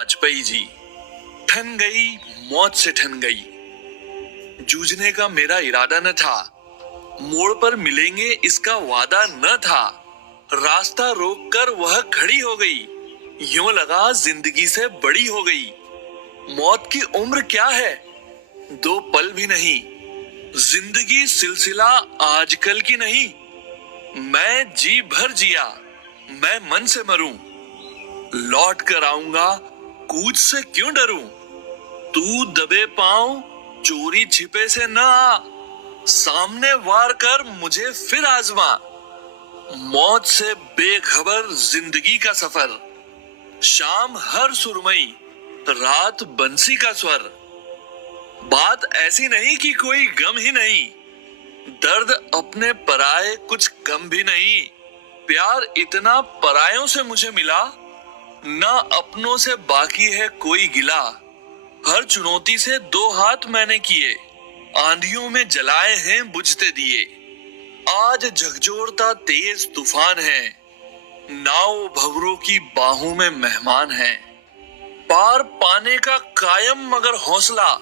वाजपेयी जी। ठन गई, मौत से ठन गई। जूझने का मेरा इरादा न था, मोड़ पर मिलेंगे इसका वादा न था। रास्ता रोककर वह खड़ी हो गई, यूं लगा जिंदगी से बड़ी हो गई। मौत की उम्र क्या है, 2 पल भी नहीं। जिंदगी सिलसिला आजकल की नहीं। मैं जी भर जिया, मैं मन से मरूं। लौट कर आऊंगा, कूच से क्यों डरूं। तू दबे पांव, चोरी छिपे से न आ। सामने वार कर मुझे फिर आजमा। मौत से बेखबर जिंदगी का सफर। शाम हर सुरमई, रात बंसी का स्वर। बात ऐसी नहीं कि कोई गम ही नहीं, दर्द अपने पराए कुछ कम भी नहीं। प्यार इतना परायों से मुझे मिला, ना अपनों से बाकी है कोई गिला। हर चुनौती से 2 हाथ मैंने किए, आंधियों में जलाए हैं बुझते दिए। आज झकझोरता तेज तूफान है, नाव भंवरों की बाहों में मेहमान है। पार पाने का कायम मगर हौसला,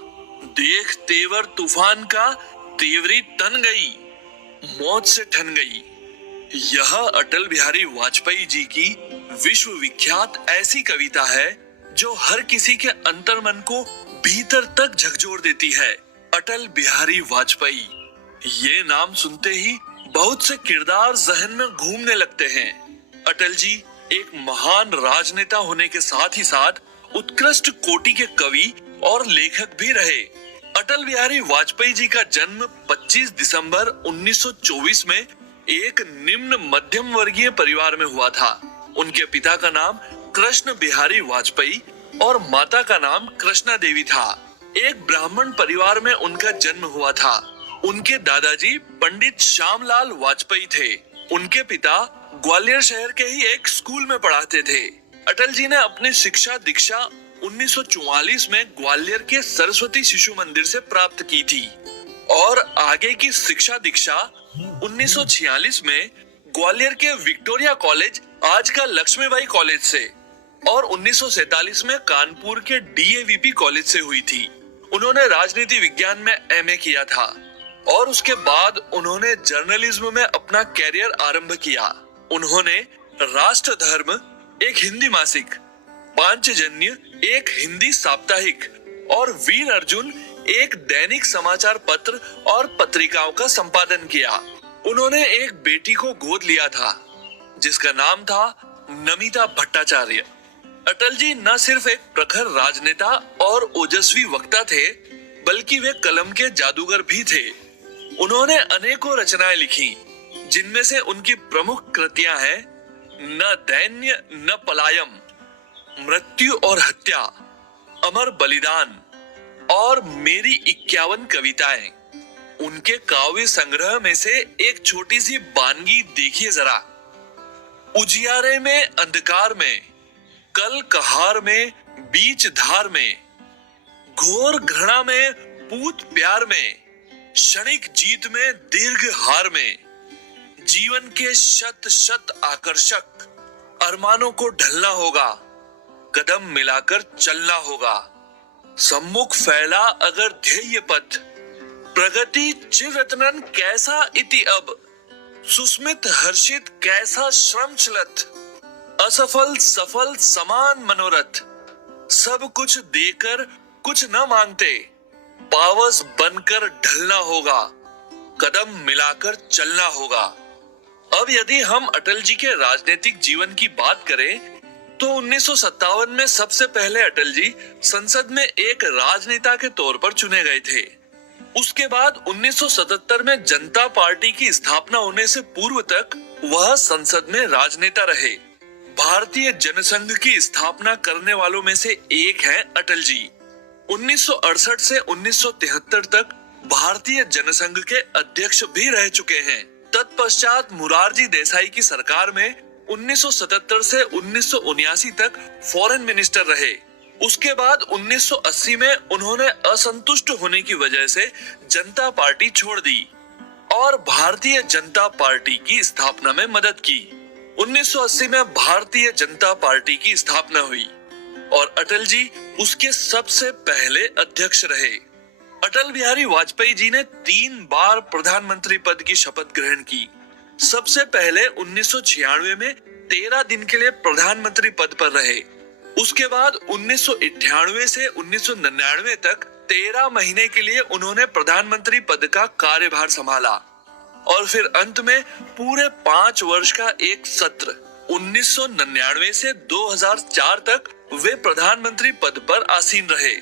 देख तेवर तूफान का, तेवरी तन गई, मौत से ठन गई। यह अटल बिहारी वाजपेयी जी की विश्व विख्यात ऐसी कविता है जो हर किसी के अंतर्मन को भीतर तक झकझोर देती है। अटल बिहारी वाजपेयी, ये नाम सुनते ही बहुत से किरदार जहन में घूमने लगते हैं। अटल जी एक महान राजनेता होने के साथ ही साथ उत्कृष्ट कोटि के कवि और लेखक भी रहे। अटल बिहारी वाजपेयी जी का जन्म 25 दिसंबर 1924 में एक निम्न मध्यम वर्गीय परिवार में हुआ था। उनके पिता का नाम कृष्ण बिहारी वाजपेयी और माता का नाम कृष्णा देवी था। एक ब्राह्मण परिवार में उनका जन्म हुआ था। उनके दादाजी पंडित श्यामलाल वाजपेयी थे। उनके पिता ग्वालियर शहर के ही एक स्कूल में पढ़ाते थे। अटल जी ने अपनी शिक्षा दीक्षा 1944 में ग्वालियर के सरस्वती शिशु मंदिर से प्राप्त की थी और आगे की शिक्षा दीक्षा 1946 में ग्वालियर के विक्टोरिया कॉलेज, आज का लक्ष्मीबाई कॉलेज से, और 1947 में कानपुर के DAVP कॉलेज से हुई थी। उन्होंने राजनीति विज्ञान में MA किया था और उसके बाद उन्होंने जर्नलिज्म में अपना कैरियर आरंभ किया। उन्होंने राष्ट्र धर्म, एक हिंदी मासिक, पांचजन्य, एक हिंदी साप्ताहिक, और वीर अर्जुन, एक दैनिक समाचार पत्र और पत्रिकाओं का संपादन किया। उन्होंने एक बेटी को गोद लिया था जिसका नाम था नमिता भट्टाचार्य। अटल जी न सिर्फ एक प्रखर राजनेता और ओजस्वी वक्ता थे, बल्कि वे कलम के जादूगर भी थे। उन्होंने अनेकों रचनाएं लिखी, जिनमें से उनकी प्रमुख कृतियां हैं न दैन्य न पलायम, मृत्यु और हत्या, अमर बलिदान और मेरी 51 कविताएं। उनके काव्य संग्रह में से एक छोटी सी बानगी देखिए जरा। उजियारे में अंधकार में, कल कहार में, बीच धार में, घोर घृणा में, पूत प्यार में, क्षणिक जीत में, दीर्घ हार में, जीवन के शत शत आकर्षक अरमानों को ढलना होगा, कदम मिलाकर चलना होगा। सम्मुख फैला अगर ध्येय पथ, प्रगति चिररत्नन कैसा इति अब, सुस्मित हर्षित कैसा श्रम चलत, असफल सफल समान मनोरथ। सब कुछ देकर कुछ न मांगते, पावस बनकर ढलना होगा, कदम मिलाकर चलना होगा। अब यदि हम अटल जी के राजनीतिक जीवन की बात करें तो 1957 में सबसे पहले अटल जी संसद में एक राजनेता के तौर पर चुने गए थे। उसके बाद 1977 में जनता पार्टी की स्थापना होने से पूर्व तक वह संसद में राजनेता रहे। भारतीय जनसंघ की स्थापना करने वालों में से एक हैं अटल जी। 1968 से 1973 तक भारतीय जनसंघ के अध्यक्ष भी रह चुके हैं। तत्पश्चात मोरारजी देसाई की सरकार में 1977 से 1979 तक फॉरेन मिनिस्टर रहे। उसके बाद 1980 में उन्होंने असंतुष्ट होने की वजह से जनता पार्टी छोड़ दी और भारतीय जनता पार्टी की स्थापना में मदद की। 1980 में भारतीय जनता पार्टी की स्थापना हुई। और अटल जी उसके सबसे पहले अध्यक्ष रहे। अटल बिहारी वाजपेयी जी ने 3 बार प्रधानमंत्री पद की शपथ ग्रहण की। सबसे पहले 1996 में 13 दिन के लिए प्रधानमंत्री पद पर रहे। उसके बाद 1998 से 1999 तक 13 महीने के लिए उन्होंने प्रधानमंत्री पद का कार्यभार संभाला और फिर अंत में पूरे 5 वर्ष का एक सत्र 1999 से 2004 तक वे प्रधानमंत्री पद पर आसीन रहे।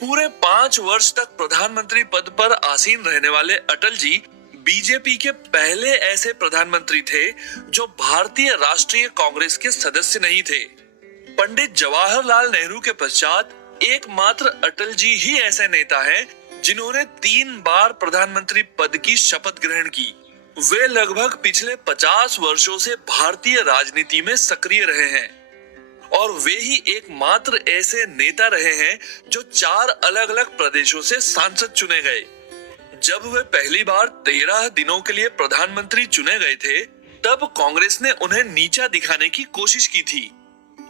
पूरे 5 वर्ष तक प्रधानमंत्री पद पर आसीन रहने वाले अटल जी बीजेपी के पहले ऐसे प्रधानमंत्री थे जो भारतीय राष्ट्रीय कांग्रेस के सदस्य नहीं थे। पंडित जवाहरलाल नेहरू के पश्चात एकमात्र अटल जी ही ऐसे नेता हैं जिन्होंने 3 बार प्रधानमंत्री पद की शपथ ग्रहण की। वे लगभग पिछले 50 वर्षों से भारतीय राजनीति में सक्रिय रहे हैं और वे ही एकमात्र ऐसे नेता रहे हैं जो 4 अलग-अलग प्रदेशों से सांसद चुने गए। जब वे पहली बार 13 दिनों के लिए प्रधानमंत्री चुने गए थे, तब कांग्रेस ने उन्हें नीचा दिखाने की कोशिश की थी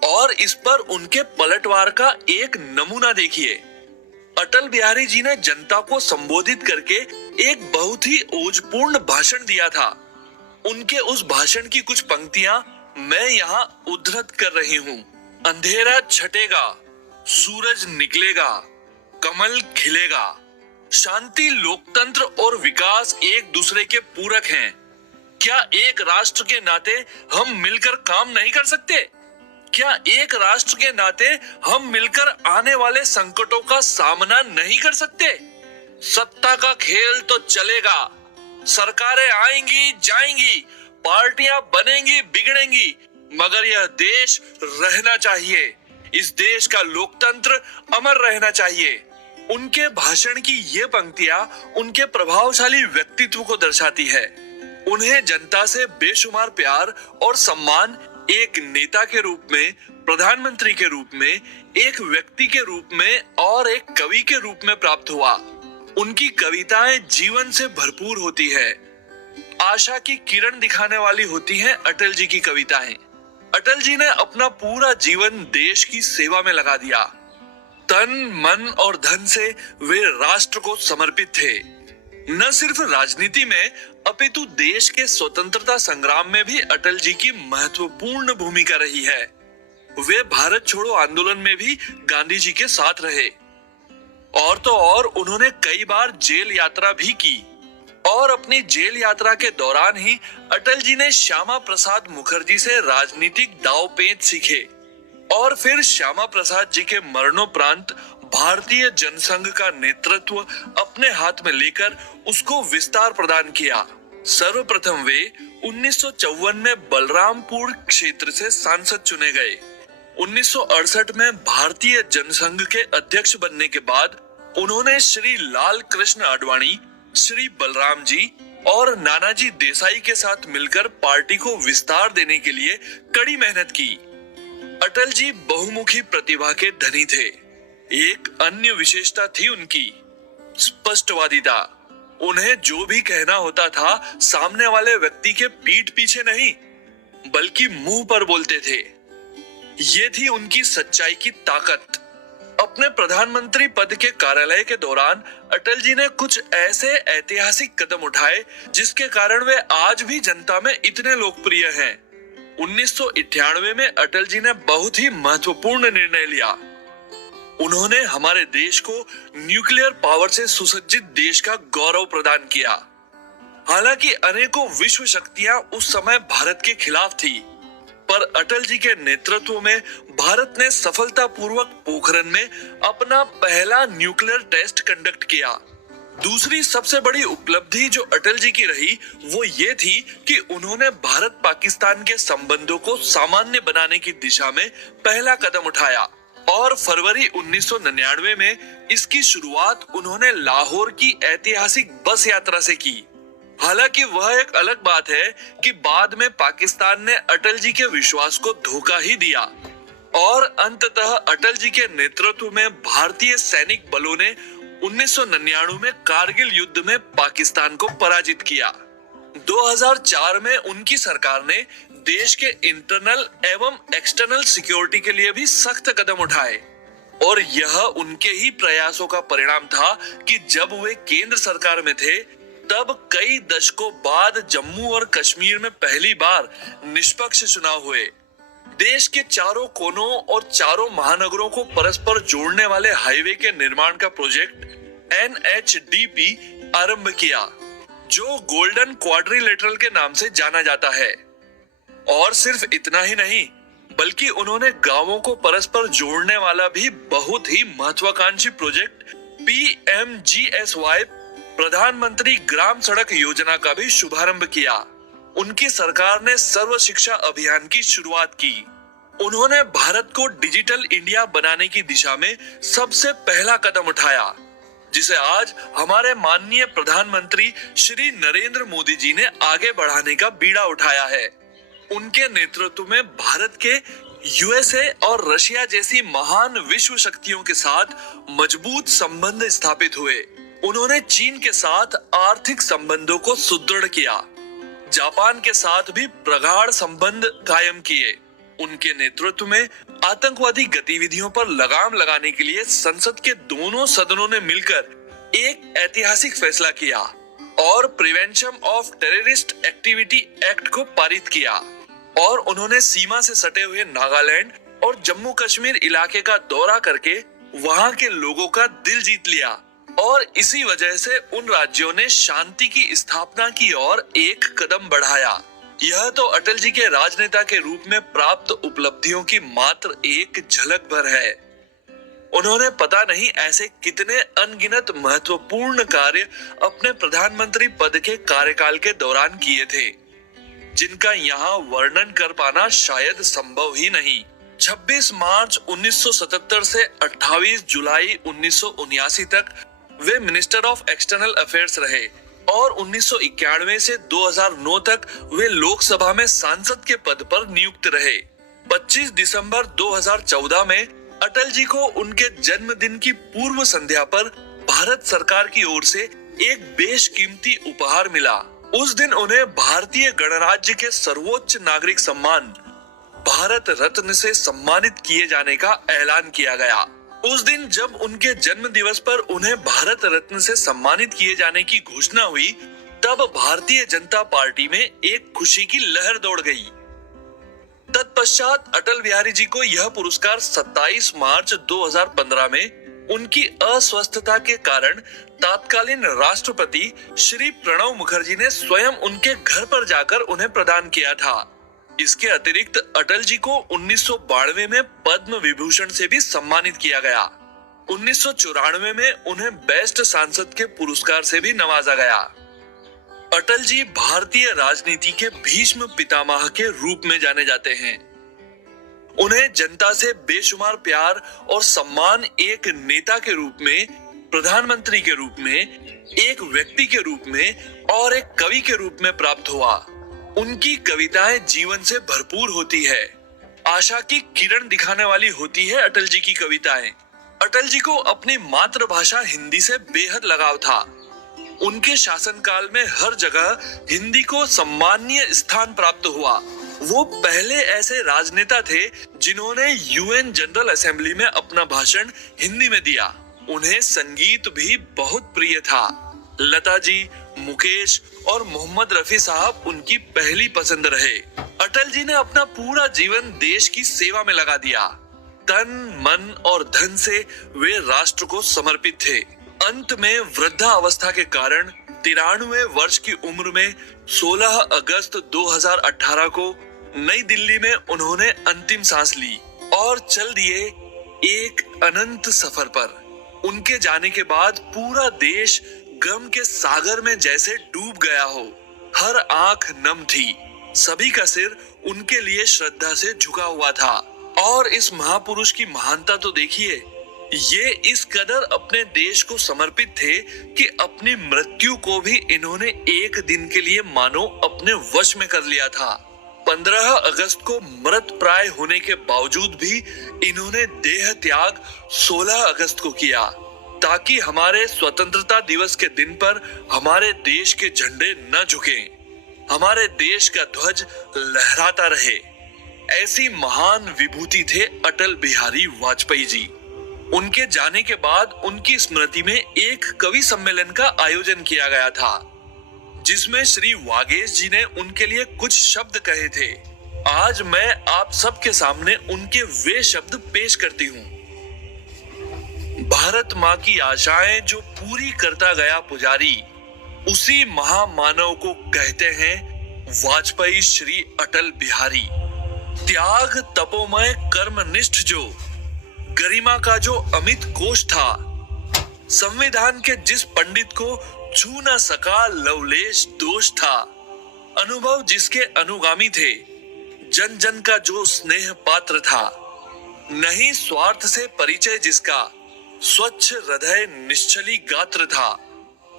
और इस पर उनके पलटवार का एक नमूना देखिए। अटल बिहारी जी ने जनता को संबोधित करके एक बहुत ही ओजपूर्ण भाषण दिया था। उनके उस भाषण की कुछ पंक्तियां मैं यहाँ उद्धृत कर रही हूँ। अंधेरा छटेगा, सूरज निकलेगा, कमल खिलेगा। शांति, लोकतंत्र और विकास एक दूसरे के पूरक हैं। क्या एक राष्ट्र के नाते हम मिलकर काम नहीं कर सकते? क्या एक राष्ट्र के नाते हम मिलकर आने वाले संकटों का सामना नहीं कर सकते? सत्ता का खेल तो चलेगा, सरकारें आएंगी जाएंगी, पार्टियां बनेंगी बिगड़ेंगी, मगर यह देश रहना चाहिए। इस देश का लोकतंत्र अमर रहना चाहिए। उनके भाषण की ये पंक्तियां उनके प्रभावशाली व्यक्तित्व को दर्शाती है। उन्हें जनता से बेशुमार प्यार और सम्मान एक नेता के रूप में, प्रधानमंत्री के रूप में, एक व्यक्ति के रूप में और एक कवि के रूप में प्राप्त हुआ। उनकी कविताएं जीवन से भरपूर होती है। आशा की किरण दिखाने वाली होती हैं अटल जी की कविताएं। अटल जी ने अपना पूरा जीवन देश की सेवा में लगा दिया। तन, मन और धन से वे राष्ट्र को समर्पित थे। न सिर्फ राजनीति में अपितु देश के स्वतंत्रता संग्राम में भी अटल जी की महत्वपूर्ण भूमिका रही है। वे भारत छोड़ो आंदोलन में भी गांधी जी के साथ रहे और तो और उन्होंने कई बार जेल यात्रा भी की और अपनी जेल यात्रा के दौरान ही अटल जी ने श्यामा प्रसाद मुखर्जी से राजनीतिक दांवपेच सीखे और फिर श्यामा प्रसाद जी के मरणोपरांत भारतीय जनसंघ का नेतृत्व अपने हाथ में लेकर उसको विस्तार प्रदान किया। सर्वप्रथम वे 1954 में बलरामपुर क्षेत्र से सांसद चुने गए। 1968 में भारतीय जनसंघ के अध्यक्ष बनने के बाद उन्होंने श्री लाल कृष्ण आडवाणी, श्री बलराम जी और नानाजी देसाई के साथ मिलकर पार्टी को विस्तार देने के लिए कड़ी मेहनत की। अटल जी बहुमुखी प्रतिभा के धनी थे। एक अन्य विशेषता थी उनकी स्पष्टवादिता। उन्हें जो भी कहना होता था सामने वाले व्यक्ति के पीठ पीछे नहीं बल्कि मुंह पर बोलते थे। ये थी उनकी सच्चाई की ताकत। अपने प्रधानमंत्री पद के कार्यालय के दौरान अटल जी ने कुछ ऐसे ऐतिहासिक कदम उठाए जिसके कारण वे आज भी जनता में इतने लोकप्रिय हैं। 1998 में अटल जी ने बहुत ही महत्वपूर्ण निर्णय लिया। उन्होंने हमारे देश को न्यूक्लियर पावर से सुसज्जित देश का गौरव प्रदान किया। हालांकि अनेकों विश्व शक्तियां उस समय भारत के खिलाफ थी, पर अटल जी के नेतृत्व में भारत ने सफलतापूर्वक पोखरण में अपना पहला न्यूक्लियर टेस्ट कंडक्ट किया। दूसरी सबसे बड़ी उपलब्धि जो अटल जी की रही वो ये थी कि उन्होंने भारत पाकिस्तान के संबंधों को सामान्य बनाने की दिशा में पहला कदम उठाया और फरवरी 1999 में इसकी शुरुआत उन्होंने लाहौर की ऐतिहासिक बस यात्रा से की। हालांकि वह एक अलग बात है कि बाद में पाकिस्तान ने अटल जी के विश्वास को धोखा ही दिया और अंततः अटल जी के नेतृत्व में भारतीय सैनिक बलों ने 1999 में कारगिल युद्ध में पाकिस्तान को पराजित किया। 2004 में उनकी सरकार ने देश के इंटरनल एवं एक्सटर्नल सिक्योरिटी के लिए भी सख्त कदम उठाए। और यह उनके ही प्रयासों का परिणाम था कि जब वे केंद्र सरकार में थे तब कई दशकों बाद जम्मू और कश्मीर में पहली बार निष्पक्ष चुनाव हुए। देश के चारों कोनों और चारों महानगरों को परस्पर जोड़ने वाले हाईवे के निर्माण का प्रोजेक्ट NHDP आरंभ किया, जो गोल्डन क्वाड्रिलेटरल के नाम से जाना जाता है। और सिर्फ इतना ही नहीं, बल्कि उन्होंने गांवों को परस्पर जोड़ने वाला भी बहुत ही महत्वाकांक्षी प्रोजेक्ट PMGSY प्रधानमंत्री ग्राम सड़क योजना का भी शुभारंभ किया। उनकी सरकार ने सर्व शिक्षा अभियान की शुरुआत की। उन्होंने भारत को डिजिटल इंडिया बनाने की दिशा में सबसे पहला कदम उठाया, जिसे आज हमारे माननीय प्रधानमंत्री श्री नरेंद्र मोदी जी ने आगे बढ़ाने का बीड़ा उठाया है। उनके नेतृत्व में भारत के USA और रशिया जैसी महान विश्व शक्तियों के साथ मजबूत संबंध स्थापित हुए। उन्होंने चीन के साथ आर्थिक संबंधों को सुदृढ़ किया, जापान के साथ भी प्रगाढ़ संबंध कायम किए। उनके नेतृत्व में आतंकवादी गतिविधियों पर लगाम लगाने के लिए संसद के दोनों सदनों ने मिलकर एक ऐतिहासिक फैसला किया और prevention of terrorist activity act को पारित किया। और उन्होंने सीमा से सटे हुए नागालैंड और जम्मू कश्मीर इलाके का दौरा करके वहां के लोगों का दिल जीत लिया और इसी वजह से उन राज्यों ने शांति की स्थापना की ओर एक कदम बढ़ाया। यह तो अटल जी के राजनेता के रूप में प्राप्त उपलब्धियों की मात्र एक झलक भर है। उन्होंने पता नहीं ऐसे कितने अनगिनत महत्वपूर्ण कार्य अपने प्रधानमंत्री पद के कार्यकाल के दौरान किए थे, जिनका यहाँ वर्णन कर पाना शायद संभव ही नहीं। 26 मार्च 1977 से 28 जुलाई 1979 तक वे मिनिस्टर ऑफ एक्सटर्नल अफेयर्स रहे और 1991 से 2009 तक वे लोकसभा में सांसद के पद पर नियुक्त रहे। 25 दिसंबर 2014 में अटल जी को उनके जन्मदिन की पूर्व संध्या पर भारत सरकार की ओर से एक बेशकीमती उपहार मिला। उस दिन उन्हें भारतीय गणराज्य के सर्वोच्च नागरिक सम्मान भारत रत्न से सम्मानित किए जाने का ऐलान किया गया। उस दिन जब उनके जन्म दिवस पर उन्हें भारत रत्न से सम्मानित किए जाने की घोषणा हुई, तब भारतीय जनता पार्टी में एक खुशी की लहर दौड़ गई। तत्पश्चात अटल बिहारी जी को यह पुरस्कार 27 मार्च 2015 में उनकी अस्वस्थता के कारण तत्कालीन राष्ट्रपति श्री प्रणब मुखर्जी ने स्वयं उनके घर पर जाकर उन्हें प्रदान किया था। इसके अतिरिक्त अटल जी को 1992 में पद्म विभूषण से भी सम्मानित किया गया। 1994 में उन्हें बेस्ट सांसद के पुरस्कार से भी नवाजा गया। अटल जी भारतीय राजनीति के भीष्म पितामह के रूप में जाने जाते हैं। उन्हें जनता से बेशुमार प्यार और सम्मान एक नेता के रूप में, प्रधानमंत्री के रूप में, एक व्यक्ति के रूप में और एक कवि के रूप में प्राप्त हुआ। उनकी कविताएं जीवन से भरपूर होती है, आशा की किरण दिखाने वाली होती है अटल जी की कविताएं। अटल जी को अपनी मातृभाषा हिंदी से बेहद लगाव था। उनके शासनकाल में हर जगह हिंदी को सम्मानीय स्थान प्राप्त हुआ। वो पहले ऐसे राजनेता थे जिन्होंने UN जनरल असेंबली में अपना भाषण हिंदी में दिया। उन्हें संगीत भी बहुत प्रिय था। लता जी, मुकेश और मोहम्मद रफी साहब उनकी पहली पसंद रहे। अटल जी ने अपना पूरा जीवन देश की सेवा में लगा दिया। तन, मन और धन से वे राष्ट्र को समर्पित थे। अंत में वृद्धावस्था के कारण 93 वर्ष की उम्र में 16 अगस्त 2018 को नई दिल्ली में उन्होंने अंतिम सांस ली और चल दिए एक अनंत सफर पर। उनके जाने के बाद पूरा देश गम के सागर में जैसे डूब गया हो। हर आंख नम थी। सभी का सिर उनके लिए श्रद्धा से झुका हुआ था। और इस महापुरुष की महानता तो देखिए, ये इस कदर अपने देश को समर्पित थे कि अपनी मृत्यु को भी इन्होंने एक दिन के लिए मानो अपने वश में कर लिया था। 15 अगस्त को मृत प्राय होने के बावजूद भी इन्होंने देह त्याग 16 अगस्त को किया, ताकि हमारे स्वतंत्रता दिवस के दिन पर हमारे देश के झंडे न झुकें, हमारे देश का ध्वज लहराता रहे। ऐसी महान विभूति थे अटल बिहारी वाजपेयी जी। उनके जाने के बाद उनकी स्मृति में एक कवि सम्मेलन का आयोजन किया गया था, जिसमें श्री वागेश जी ने उनके लिए कुछ शब्द कहे थे। आज मैं आप सबके सामने उनके वे शब्द पेश करती हूँ। भारत माँ की आशाएं जो पूरी करता गया पुजारी, उसी महामानव को कहते हैं वाजपेयी श्री अटल बिहारी। त्याग तपोमय कर्मनिष्ठ जो, गरिमा का जो अमित कोश था, संविधान के जिस पंडित को छू न सका लवलेश दोष था, अनुभव जिसके अनुगामी थे, जन जन का जो स्नेह पात्र था, नहीं स्वार्थ से परिचय जिसका, स्वच्छ हृदय निश्चली गात्र था,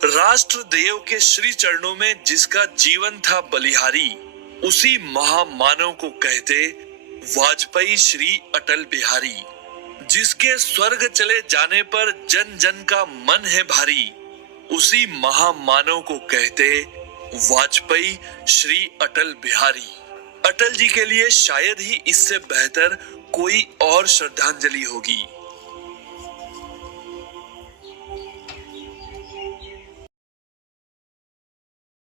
राष्ट्र देव के श्री चरणों में जिसका जीवन था बलिहारी, उसी महामानव को कहते वाजपेयी श्री अटल बिहारी। जिसके स्वर्ग चले जाने पर जन जन का मन है भारी, उसी महामानव को कहते वाजपेयी श्री अटल बिहारी। अटल जी के लिए शायद ही इससे बेहतर कोई और श्रद्धांजलि होगी।